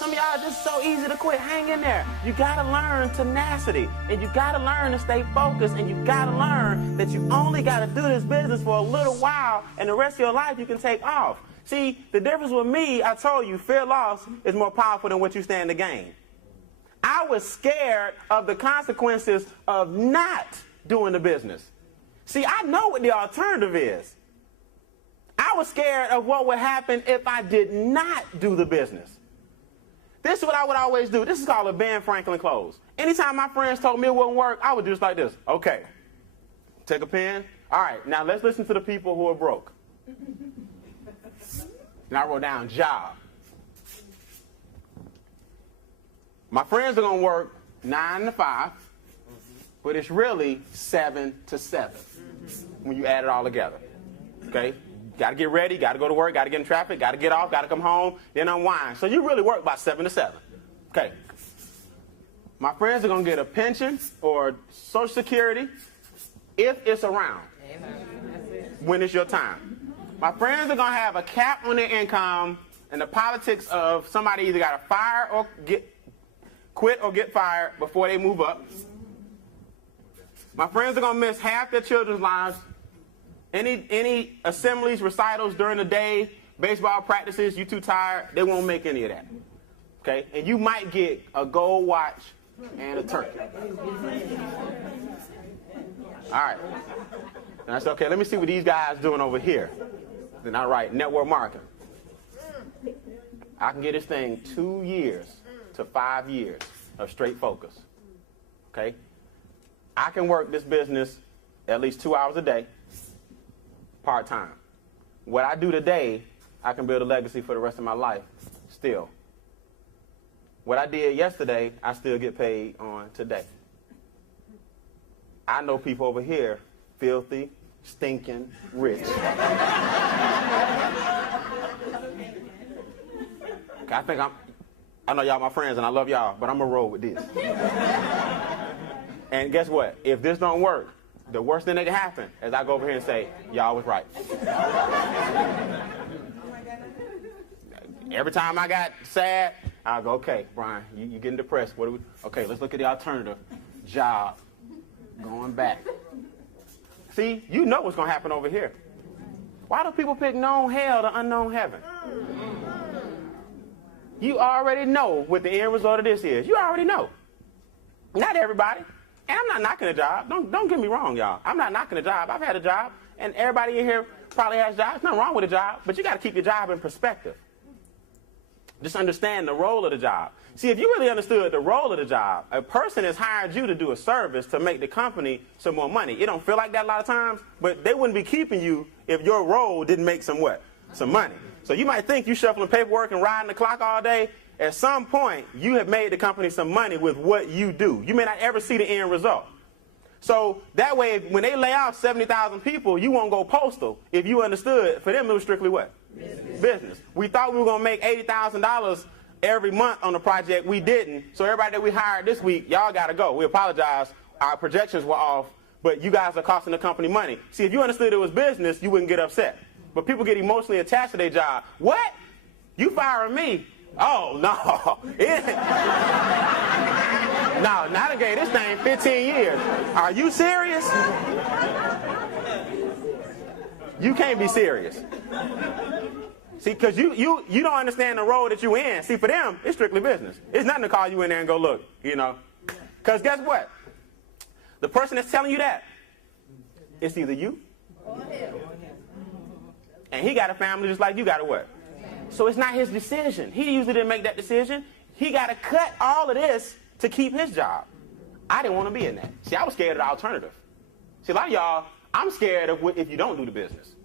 Some of y'all are just so easy to quit. Hang in there. You got to learn tenacity, and you got to learn to stay focused, and you got to learn that you only got to do this business for a little while, and the rest of your life you can take off. See, the difference with me, I told you, fear loss is more powerful than what you stand to gain. I was scared of the consequences of not doing the business. See, I know what the alternative is. I was scared of what would happen if I did not do the business. This is what I would always do. This is called a Ben Franklin close. Anytime my friends told me it wouldn't work, I would do just like this. Okay, take a pen. All right, now let's listen to the people who are broke. And I wrote down job. My friends are going to work 9 to 5, but it's really 7 to 7 when you add it all together. Okay? Got to get ready, got to go to work, got to get in traffic, got to get off, got to come home, then unwind. So you really work about 7 to 7. Okay. My friends are going to get a pension or Social Security if it's around. Amen. When it's your time. My friends are going to have a cap on their income, and the politics of somebody either got to fire or quit or get fired before they move up. My friends are going to miss half their children's lives. Any assemblies, recitals during the day, baseball practices, you too tired, they won't make any of that. Okay? And you might get a gold watch and a turkey. All right. And I said, okay, let me see what these guys doing over here. Then I write network marketing. I can get this thing 2 years to 5 years of straight focus. Okay? I can work this business at least 2 hours a day. Part-time. What I do today, I can build a legacy for the rest of my life, still. What I did yesterday, I still get paid on today. I know people over here, filthy, stinking, rich. Okay, I know y'all my friends and I love y'all, but I'm gonna roll with this. And guess what? If this don't work, the worst thing that can happen is I go over here and say, y'all was right. Every time I got sad, I'll go, okay, Brian, you getting depressed. What do we? Okay, let's look at the alternative. Job. Going back. See, you know what's going to happen over here. Why do people pick known hell to unknown heaven? You already know what the end result of this is. You already know. Not everybody. And I'm not knocking a job. Don't get me wrong, y'all. I'm not knocking a job. I've had a job, and everybody in here probably has jobs. Nothing wrong with a job, but you got to keep your job in perspective. Just understand the role of the job. See, if you really understood the role of the job, a person has hired you to do a service to make the company some more money. It don't feel like that a lot of times, but they wouldn't be keeping you if your role didn't make some what? Some money. So you might think you shuffling paperwork and riding the clock all day. At some point, you have made the company some money with what you do. You may not ever see the end result. So that way, when they lay off 70,000 people, you won't go postal. If you understood, for them, it was strictly what? Business. We thought we were going to make $80,000 every month on the project. We didn't. So everybody that we hired this week, y'all got to go. We apologize. Our projections were off, but you guys are costing the company money. See, if you understood it was business, you wouldn't get upset. But people get emotionally attached to their job. What? You firing me? Oh, no. No, not again. This thing 15 years. Are you serious? You can't be serious. See, because you don't understand the role that you're in. See, for them, it's strictly business. It's nothing to call you in there and go, look, you know. Because guess what? The person that's telling you that, it's either you, and he got a family just like you got a what? So it's not his decision. He usually didn't make that decision. He got to cut all of this to keep his job. I didn't want to be in that. See, I was scared of the alternative. See, a lot of y'all, I'm scared of if you don't do the business.